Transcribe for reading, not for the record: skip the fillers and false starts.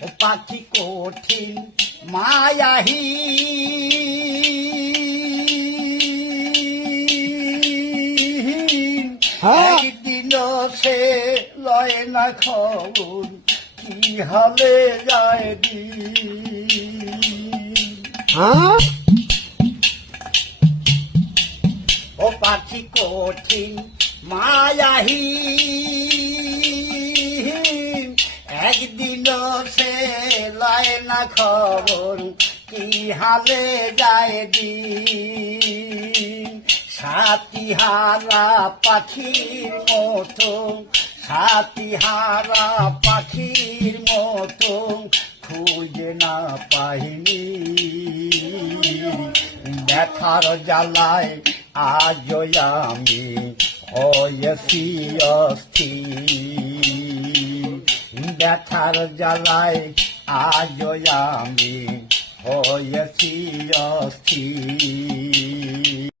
ও পাখি কঠিন মায়াহি একদিন সে লয় না খবর কি হালে যায় ও পাখি কঠিন মায়াহি একদিন সে লয় না খবর কি হালে যায় দিন সাতিহারা পাখির মতো সাতিহারা পাখির মতো খুঁজে না পাইনি দেখার জ্বালায় আজ আমি হয়েছি অস্থির ব্যথার জ্বালায় আজ আমি হয়েছি অস্থির